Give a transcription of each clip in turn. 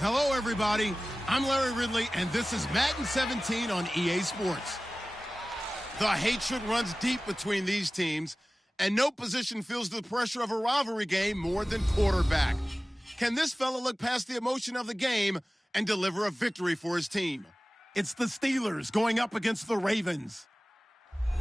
Hello, everybody. I'm Larry Ridley, and this is Madden 17 on EA Sports. The hatred runs deep between these teams, and no position feels the pressure of a rivalry game more than quarterback. Can this fella look past the emotion of the game and deliver a victory for his team? It's the Steelers going up against the Ravens.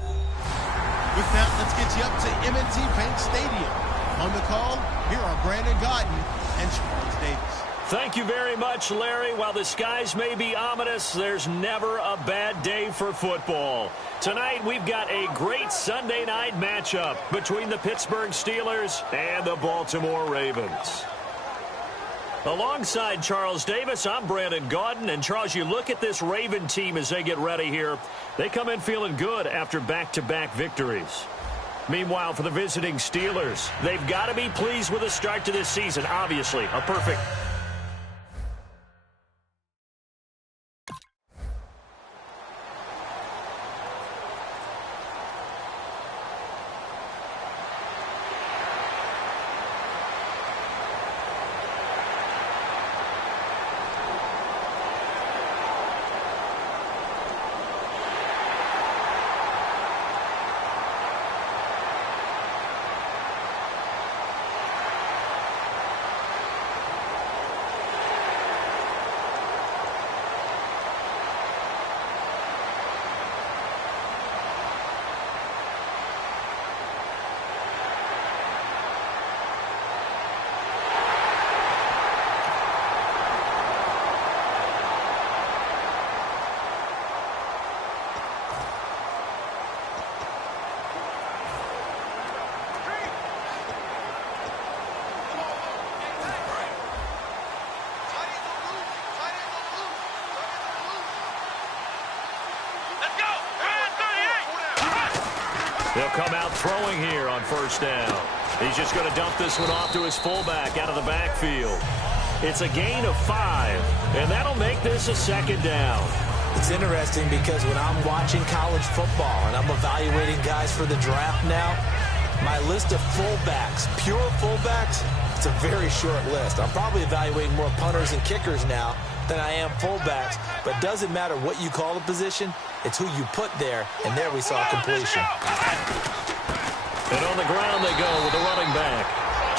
With that, let's get you up to M&T Bank Stadium. On the call, here are Brandon Gaudin and Charles Davis. Thank you very much, Larry. While the skies may be ominous, there's never a bad day for football. Tonight, we've got a great Sunday night matchup between the Pittsburgh Steelers and the Baltimore Ravens. Alongside Charles Davis, I'm Brandon Gaudin. And, Charles, you look at this Raven team as they get ready here. They come in feeling good after back-to-back victories. Meanwhile, for the visiting Steelers, they've got to be pleased with the start to this season. Obviously, a perfect... They'll come out throwing here on first down. He's just going to dump this one off to his fullback out of the backfield. It's a gain of 5, and that'll make this a second down. It's interesting because when I'm watching college football and I'm evaluating guys for the draft now, my list of fullbacks, pure fullbacks, it's a very short list. I'm probably evaluating more punters and kickers now than I am fullbacks, but doesn't matter what you call the position, it's who you put there, and there we saw completion. And on the ground they go with the running back.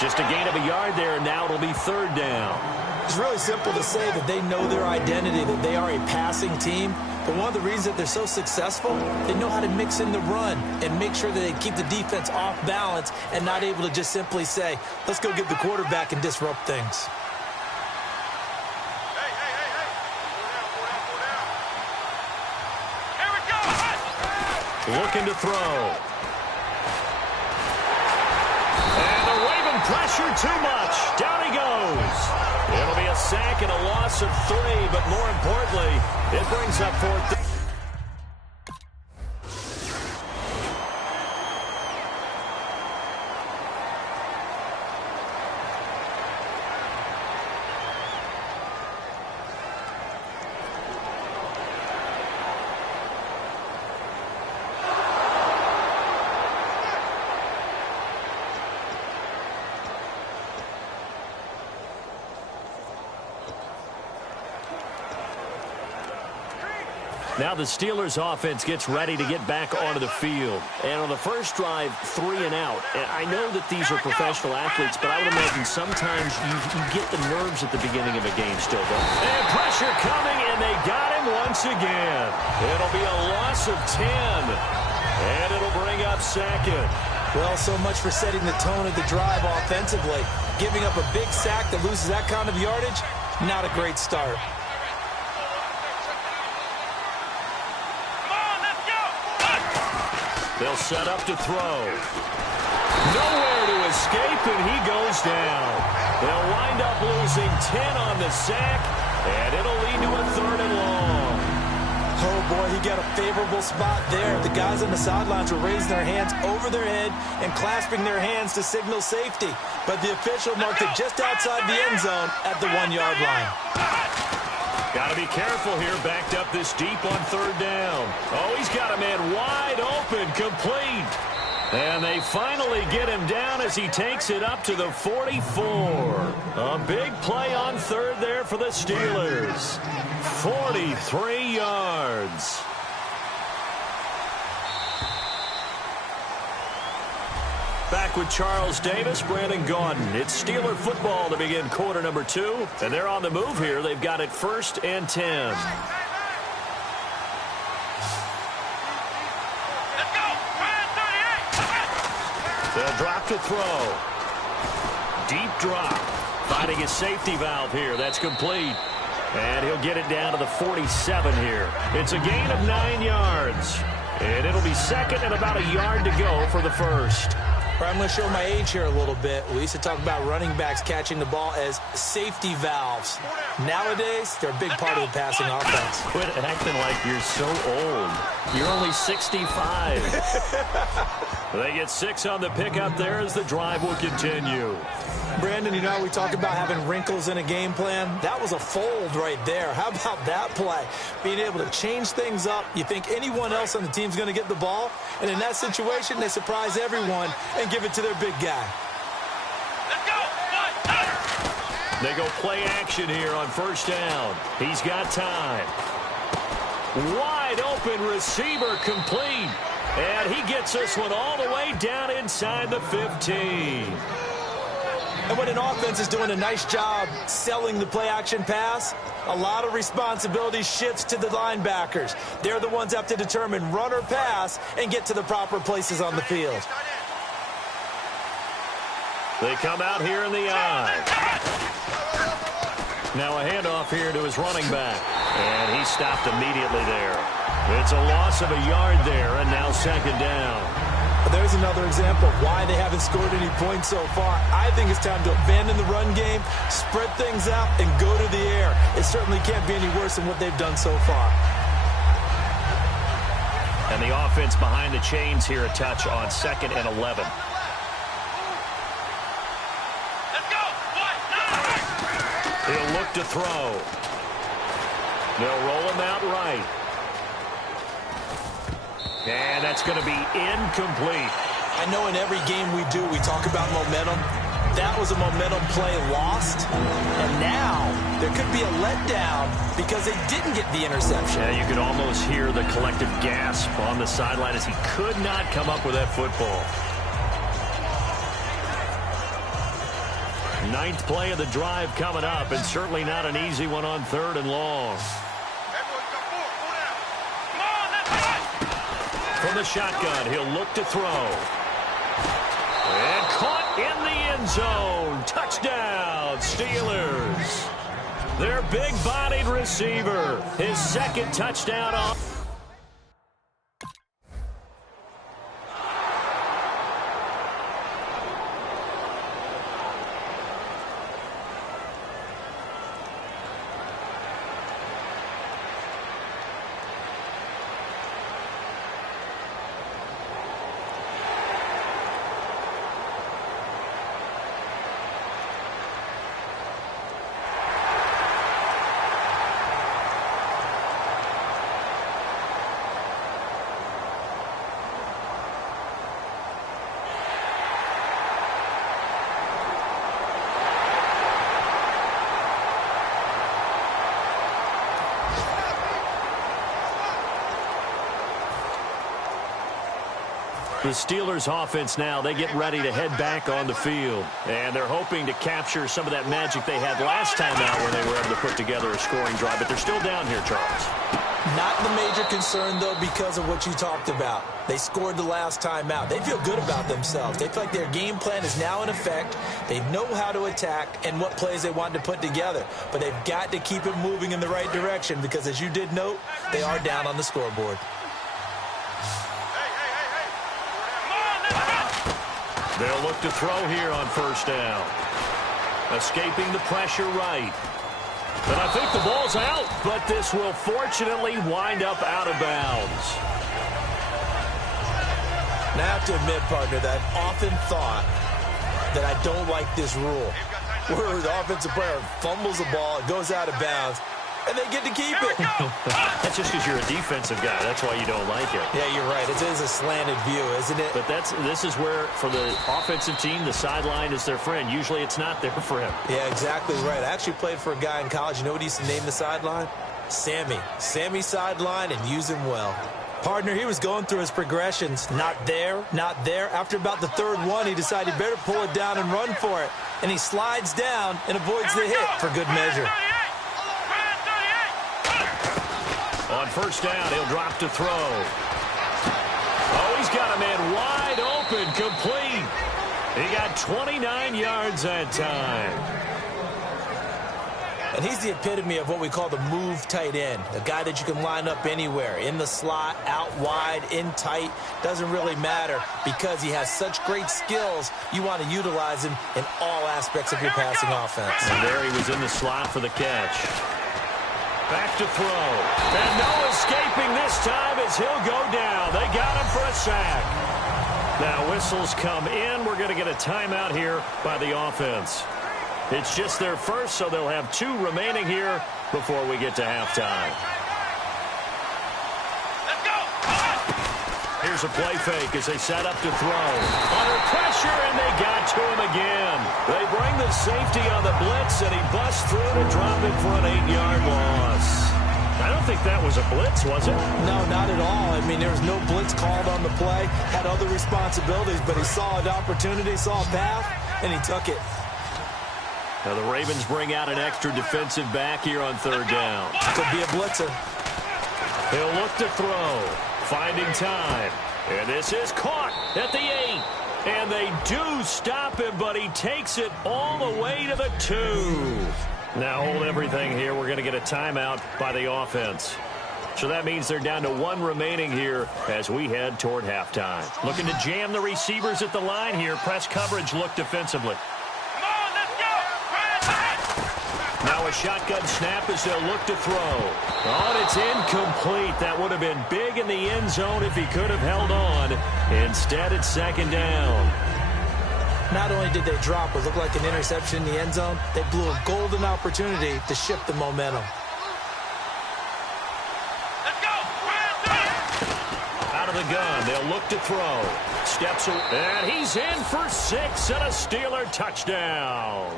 Just a gain of a yard there, and now it'll be third down. It's really simple to say that they know their identity, that they are a passing team. But one of the reasons that they're so successful, they know how to mix in the run and make sure that they keep the defense off balance and not able to just simply say, let's go get the quarterback and disrupt things. Looking to throw. And the Raven pressure too much. Down he goes. It'll be a sack and a loss of 3, but more importantly, it brings up 4th. Now the Steelers offense gets ready to get back onto the field. And on the first drive, 3 and out. And I know that these are professional athletes, but I would imagine sometimes you get the nerves at the beginning of a game still, though. And pressure coming, and they got him once again. It'll be a loss of 10. And it'll bring up second. Well, so much for setting the tone of the drive offensively. Giving up a big sack that loses that kind of yardage, not a great start. They'll set up to throw. Nowhere to escape, and he goes down. They'll wind up losing 10 on the sack, and it'll lead to a 3rd and long. Oh, boy, he got a favorable spot there. The guys on the sidelines were raising their hands over their head and clasping their hands to signal safety. But the official marked it just outside the end zone at the 1-yard line. Got to be careful here, backed up this deep on 3rd down. Oh, he's got a man wide open, complete. And they finally get him down as he takes it up to the 44. A big play on third there for the Steelers. 43 yards. Back with Charles Davis, Brandon Gaudin. It's Steeler football to begin quarter number 2. And they're on the move here. They've got it 1st and 10. They'll drop to throw. Deep drop. Finding his safety valve here. That's complete. And he'll get it down to the 47 here. It's a gain of 9 yards. And it'll be 2nd and about a yard to go for the first. I'm going to show my age here a little bit. We used to talk about running backs catching the ball as safety valves. Nowadays, they're a big part of the passing offense. Quit acting like you're so old. You're only 65. They get 6 on the pickup there as the drive will continue. Brandon, you know how we talk about having wrinkles in a game plan? That was a fold right there. How about that play? Being able to change things up. You think anyone else on the team's going to get the ball? And in that situation, they surprise everyone and give it to their big guy. They go play action here on 1st down. He's got time. Wide open receiver complete. And he gets this one all the way down inside the 15. And when an offense is doing a nice job selling the play-action pass, a lot of responsibility shifts to the linebackers. They're the ones that have to determine run or pass and get to the proper places on the field. They come out here in the eye. Now a handoff here to his running back. And he stopped immediately there. It's a loss of a yard there, and now 2nd down. There's another example of why they haven't scored any points so far. I think it's time to abandon the run game, spread things out, and go to the air. It certainly can't be any worse than what they've done so far. And the offense behind the chains here a touch on 2nd and 11. He'll look to throw. They'll roll him out right. And that's going to be incomplete. I know in every game we do, we talk about momentum. That was a momentum play lost. And now there could be a letdown because they didn't get the interception. Yeah, you could almost hear the collective gasp on the sideline as he could not come up with that football. 9th play of the drive coming up, and certainly not an easy one on 3rd and long. From the shotgun, he'll look to throw. And caught in the end zone. Touchdown, Steelers. Their big-bodied receiver. His 2nd touchdown on. The Steelers offense now, they get ready to head back on the field. And they're hoping to capture some of that magic they had last time out when they were able to put together a scoring drive. But they're still down here, Charles. Not the major concern, though, because of what you talked about. They scored the last time out. They feel good about themselves. They feel like their game plan is now in effect. They know how to attack and what plays they want to put together. But they've got to keep it moving in the right direction because, as you did note, they are down on the scoreboard. They'll look to throw here on 1st down. Escaping the pressure right. And I think the ball's out, but this will fortunately wind up out of bounds. And I have to admit, partner, that I've often thought that I don't like this rule. Where the offensive player fumbles the ball, it goes out of bounds. and they get to keep it. That's just because you're a defensive guy. That's why you don't like it. Yeah, you're right. It is a slanted view, isn't it? But this is where, for the offensive team, the sideline is their friend. Usually it's not there for him. Yeah, exactly right. I actually played for a guy in college. You know what he used to name the sideline? Sammy. Sammy sideline, and use him well. Partner, he was going through his progressions. Not there, not there. After about the third one, he decided he better pull it down and run for it. And he slides down and avoids the hit for good measure. On first down, he'll drop to throw. Oh, he's got a man wide open, complete. He got 29 yards that time. And he's the epitome of what we call the move tight end. A guy that you can line up anywhere. In the slot, out wide, in tight. Doesn't really matter because he has such great skills. You want to utilize him in all aspects of your passing offense. And there he was in the slot for the catch. Back to throw. And no escaping this time as he'll go down. They got him for a sack. Now whistles come in. We're going to get a timeout here by the offense. It's just their first, so they'll have 2 remaining here before we get to halftime. Let's go! Here's a play fake as they set up to throw. Under pressure, and they got to him again. They bring the safety on the blitz, and he busts through to drop it for an 8-yard loss. I don't think that was a blitz, was it? No, not at all. I mean, there was no blitz called on the play. Had other responsibilities, but he saw an opportunity, saw a path, and he took it. Now the Ravens bring out an extra defensive back here on third down. Could be a blitzer. He'll look to throw. Finding time. And this is caught at the 8. And they do stop him, but he takes it all the way to the 2. Now hold everything here. We're going to get a timeout by the offense. So that means they're down to 1 remaining here as we head toward halftime. Looking to jam the receivers at the line here. Press coverage look defensively. Now a shotgun snap as they'll look to throw. Oh, and it's incomplete. That would have been big in the end zone if he could have held on. Instead, it's second down. Not only did they drop what looked like an interception in the end zone, they blew a golden opportunity to shift the momentum. Let's go! Out of the gun, they'll look to throw. Steps away, and he's in for 6 and a Steeler touchdown.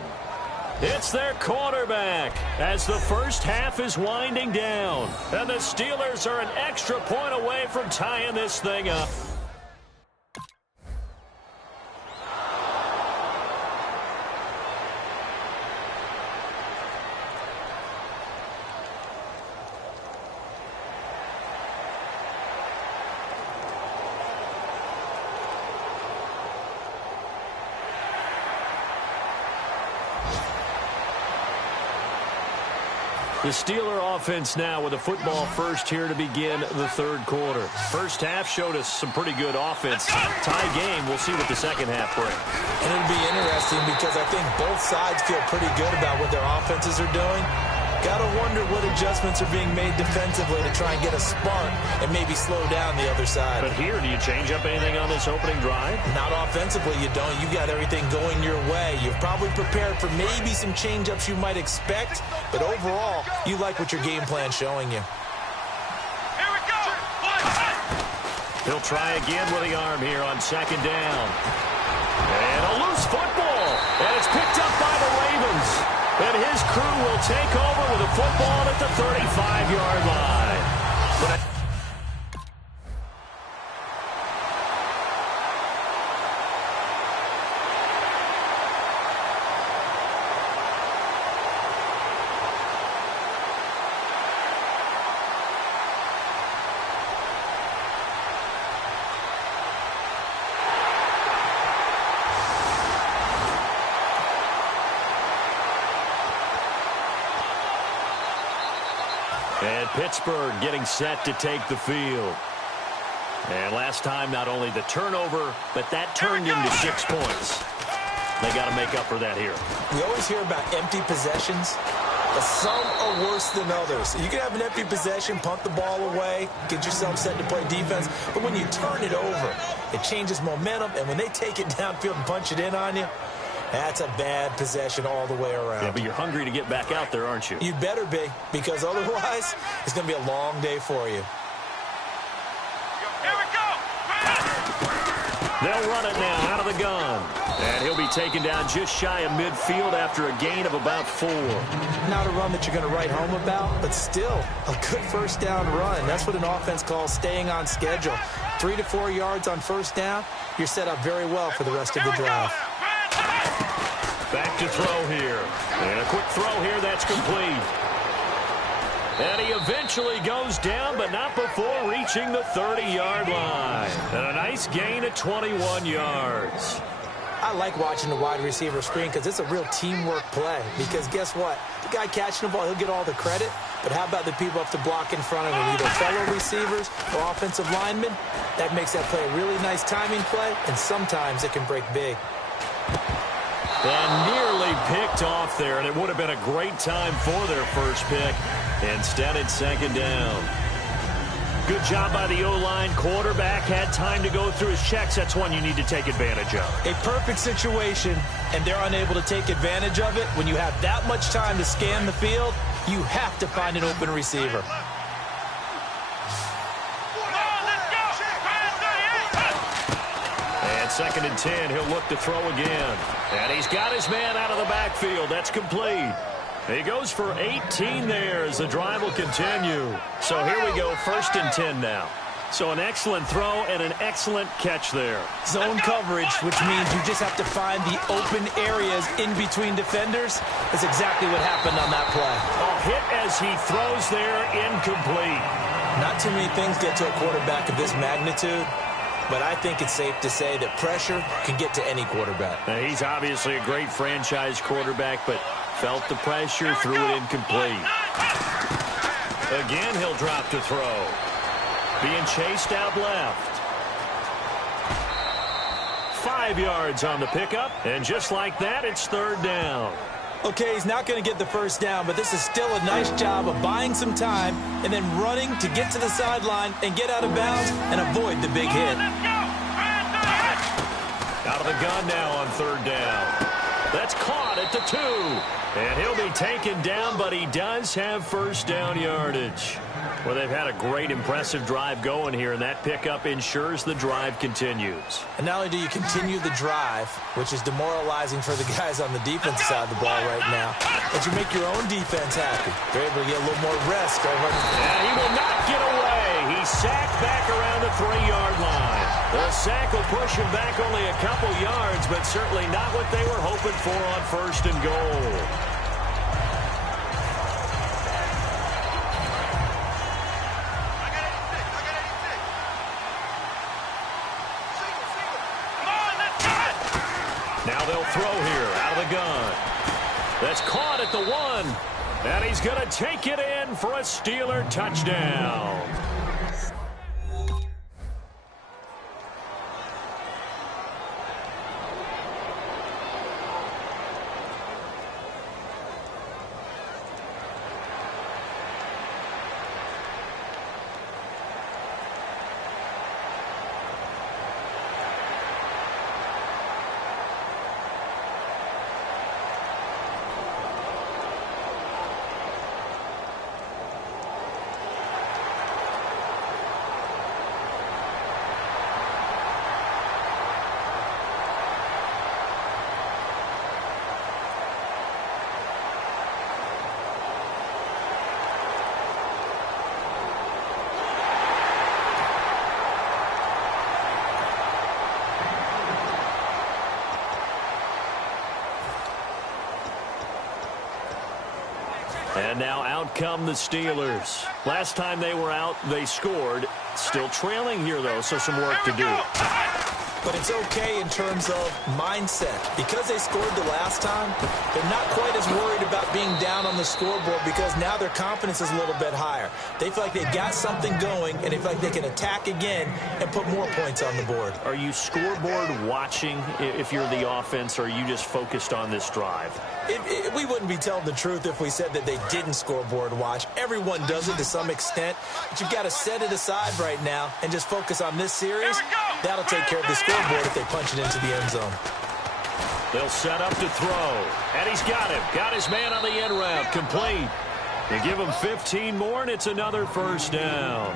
It's their quarterback as the first half is winding down. And the Steelers are an extra point away from tying this thing up. The Steeler offense now with a football first here to begin the third quarter. First half showed us some pretty good offense. Tie game. We'll see what the second half brings. And it'll be interesting because I think both sides feel pretty good about what their offenses are doing. Got to wonder what adjustments are being made defensively to try and get a spark and maybe slow down the other side. But here, do you change up anything on this opening drive? Not offensively, you don't. You got everything going your way. You've probably prepared for maybe some change-ups you might expect, but overall, you like what your game plan's showing you. Here we go! He'll try again with the arm here on second down. And a loose football, and it's picked up by the Ravens. And his crew will take over with a football at the 35-yard line. And Pittsburgh getting set to take the field. And last time, not only the turnover, but that turned into 6 points. They got to make up for that here. We always hear about empty possessions, but some are worse than others. You can have an empty possession, punt the ball away, get yourself set to play defense, but when you turn it over, it changes momentum, and when they take it downfield and punch it in on you, That's a bad possession all the way around. Yeah, but you're hungry to get back out there, aren't you? You better be, because otherwise it's going to be a long day for you. Here we go. They'll run it now out of the gun. And he'll be taken down just shy of midfield after a gain of about 4. Not a run that you're going to write home about, but still a good first down run. That's what an offense calls staying on schedule. 3 to 4 yards on first down, you're set up very well for the rest of the drive. Back to throw here. And a quick throw here that's complete. And he eventually goes down, but not before reaching the 30-yard line. And a nice gain of 21 yards. I like watching the wide receiver screen because it's a real teamwork play. Because guess what? The guy catching the ball, he'll get all the credit. But how about the people up to block in front of him, either fellow receivers or offensive linemen? That makes that play a really nice timing play, and sometimes it can break big. And nearly picked off there, and it would have been a great time for their first pick. Instead, it's second down. Good job by the O-line. Quarterback had time to go through his checks. That's one you need to take advantage of. A perfect situation, and they're unable to take advantage of it. When you have that much time to scan the field, you have to find an open receiver. And second and 10, he'll look to throw again. And he's got his man out of the backfield. That's complete. He goes for 18 there as the drive will continue. So here we go, first and 10 now. So an excellent throw and an excellent catch there. Zone coverage, which means you just have to find the open areas in between defenders. That's exactly what happened on that play. A hit as he throws there, incomplete. Not too many things get to a quarterback of this magnitude, but I think it's safe to say that pressure can get to any quarterback. Now, he's obviously a great franchise quarterback, but felt the pressure, threw it incomplete. Again, he'll drop to throw. Being chased out left. 5 yards on the pickup, and just like that, it's third down. Okay, he's not going to get the first down, but this is still a nice job of buying some time and then running to get to the sideline and get out of bounds and avoid the big hit. Out of the gun now on third down. That's caught at the 2. And he'll be taken down, but he does have first down yardage. Well, they've had a great, impressive drive going here, and that pickup ensures the drive continues. And not only do you continue the drive, which is demoralizing for the guys on the defensive side of the ball right now, but you make your own defense happy. They're able to get a little more rest over. And he will not get away. He's sacked back around the 3-yard line. The sack will push him back only a couple yards, but certainly not what they were hoping for on first and goal. Now they'll throw here out of the gun. That's caught at the 1. And he's going to take it in for a Steeler touchdown. And now out come the Steelers. Last time they were out, they scored. Still trailing here, though, so some work to do. But it's okay in terms of mindset. Because they scored the last time, they're not quite as worried about being down on the scoreboard because now their confidence is a little bit higher. They feel like they've got something going, and they feel like they can attack again and put more points on the board. Are you scoreboard watching if you're the offense, or are you just focused on this drive? We wouldn't be telling the truth if we said that they didn't scoreboard watch. Everyone does it to some extent, but you've got to set it aside right now and just focus on this series. That'll take care of the scoreboard if they punch it into the end zone. They'll set up to throw. And he's got him. Got his man on the end route. Complete. They give him 15 more, and it's another first down.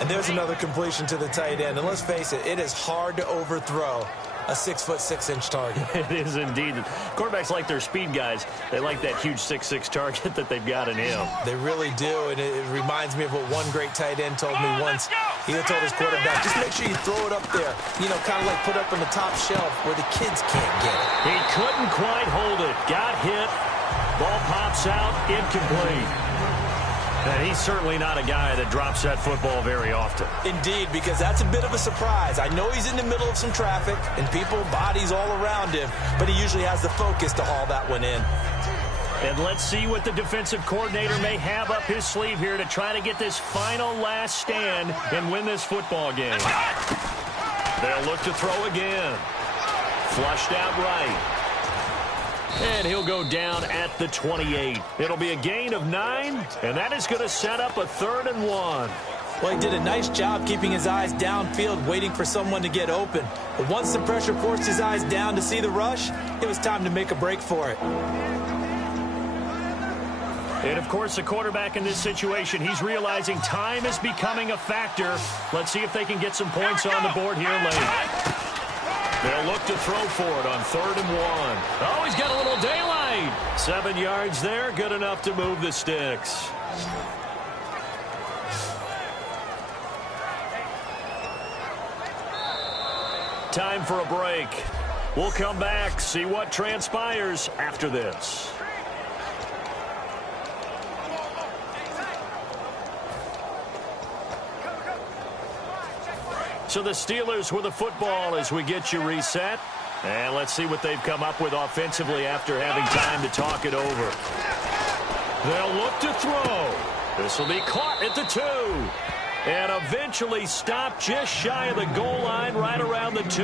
And there's another completion to the tight end. And let's face it, it is hard to overthrow a 6'6" target. It is indeed. Quarterbacks like their speed guys. They like that huge 6'6" target that they've got in him. They really do, and it reminds me of what one great tight end told me once. He told his quarterback, just make sure you throw it up there, you know, kind of like put up on the top shelf where the kids can't get it. He couldn't quite hold it. Got hit. Ball pops out. Incomplete. And he's certainly not a guy that drops that football very often. Indeed, because that's a bit of a surprise. I know he's in the middle of some traffic and people, bodies all around him, but he usually has the focus to haul that one in. And let's see what the defensive coordinator may have up his sleeve here to try to get this final last stand and win this football game. They'll look to throw again. Flushed out right. And he'll go down at the 28. It'll be a gain of 9, and that is going to set up a 3rd and 1. Well, he did a nice job keeping his eyes downfield, waiting for someone to get open. But once the pressure forced his eyes down to see the rush, it was time to make a break for it. And, of course, the quarterback in this situation, he's realizing time is becoming a factor. Let's see if they can get some points on the board here late. They'll look to throw for it on 3rd and 1. Oh, he's got a little daylight. 7 yards there, good enough to move the sticks. Time for a break. We'll come back, see what transpires after this. So the Steelers with the football as we get you reset. And let's see what they've come up with offensively after having time to talk it over. They'll look to throw. This will be caught at the 2. And eventually stopped just shy of the goal line right around the 2.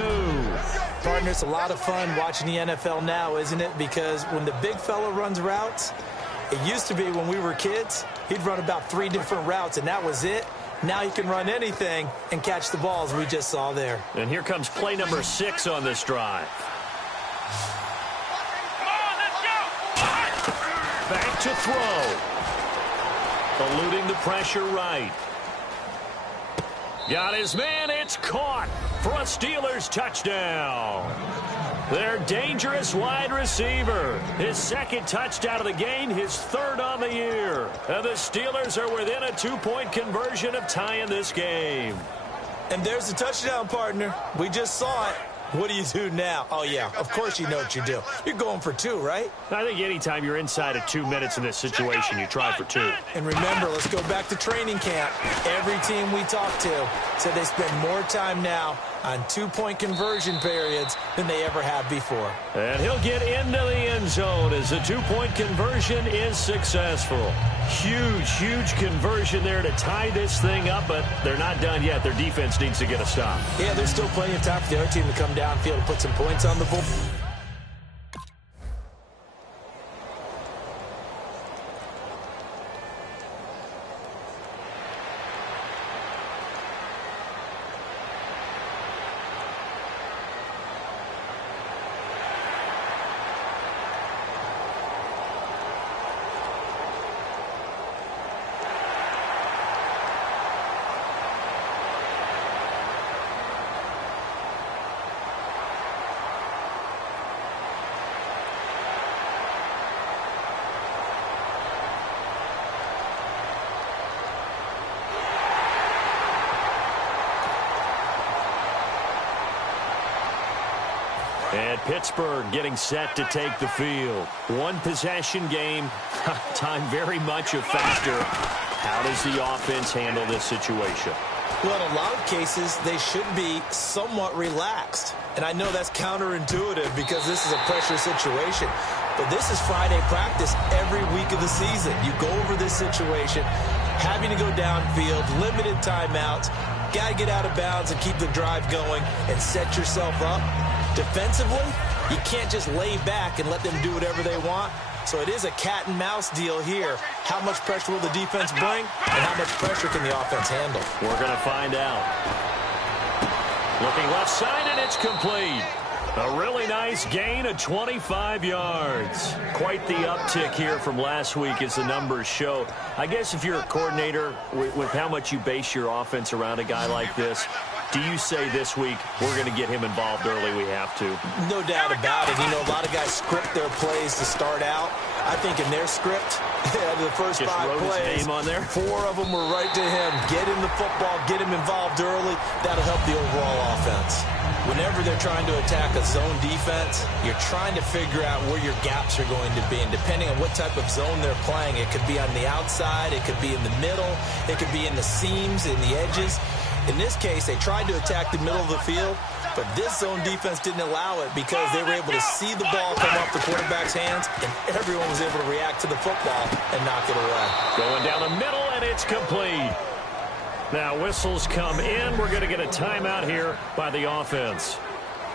Partner, it's a lot of fun watching the NFL now, isn't it? Because when the big fella runs routes, it used to be when we were kids, he'd run about 3 different routes, and that was it. Now he can run anything and catch the balls we just saw there. And here comes play number 6 on this drive. Back to throw. Eluding the pressure right. Got his man. It's caught for a Steelers touchdown. Their dangerous wide receiver. His 2nd touchdown of the game, his 3rd on the year. And the Steelers are within a 2-point conversion of tying this game. And there's the touchdown, partner. We just saw it. What do you do now? Oh, yeah, of course you know what you do. You're going for 2, right? I think anytime you're inside of 2 minutes in this situation, you try for 2. And remember, let's go back to training camp. Every team we talked to said they spend more time now on 2-point conversion periods than they ever have before. And he'll get into the end zone as the 2-point conversion is successful. Huge, huge conversion there to tie this thing up, but they're not done yet. Their defense needs to get a stop. Yeah, there's still plenty of time for the other team to come downfield and put some points on the board. And Pittsburgh getting set to take the field. 1-possession game. Time very much a factor. How does the offense handle this situation? Well, in a lot of cases, they should be somewhat relaxed. And I know that's counterintuitive because this is a pressure situation. But this is Friday practice every week of the season. You go over this situation, having to go downfield, limited timeouts, got to get out of bounds and keep the drive going and set yourself up. Defensively, you can't just lay back and let them do whatever they want. So it is a cat and mouse deal here. How much pressure will the defense bring, and how much pressure can the offense handle? We're going to find out. Looking left side, and it's complete. A really nice gain of 25 yards. Quite the uptick here from last week as the numbers show. I guess if you're a coordinator, with how much you base your offense around a guy like this, do you say this week, we're going to get him involved early? We have to. No doubt about it. You know, a lot of guys script their plays to start out. I think in their script, the first Just 5 wrote his plays, name on there. 4 of them were right to him. Get him the football, get him involved early. That'll help the overall offense. Whenever they're trying to attack a zone defense, you're trying to figure out where your gaps are going to be. And depending on what type of zone they're playing, it could be on the outside, it could be in the middle, it could be in the seams, in the edges. In this case, they tried to attack the middle of the field, but this zone defense didn't allow it because they were able to see the ball come off the quarterback's hands, and everyone was able to react to the football and knock it away. Going down the middle, and it's complete. Now whistles come in. We're going to get a timeout here by the offense.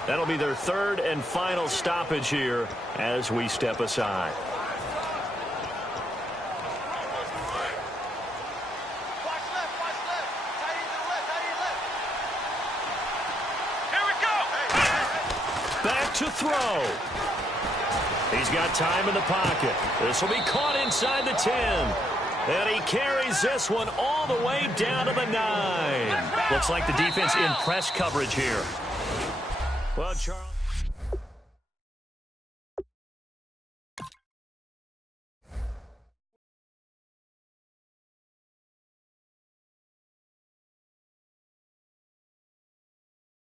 That'll be their 3rd and final stoppage here as we step aside. Back to throw. He's got time in the pocket. This will be caught inside the 10. And he carries this one all the way down to the 9. Looks like the defense in press coverage here. Well, Charles.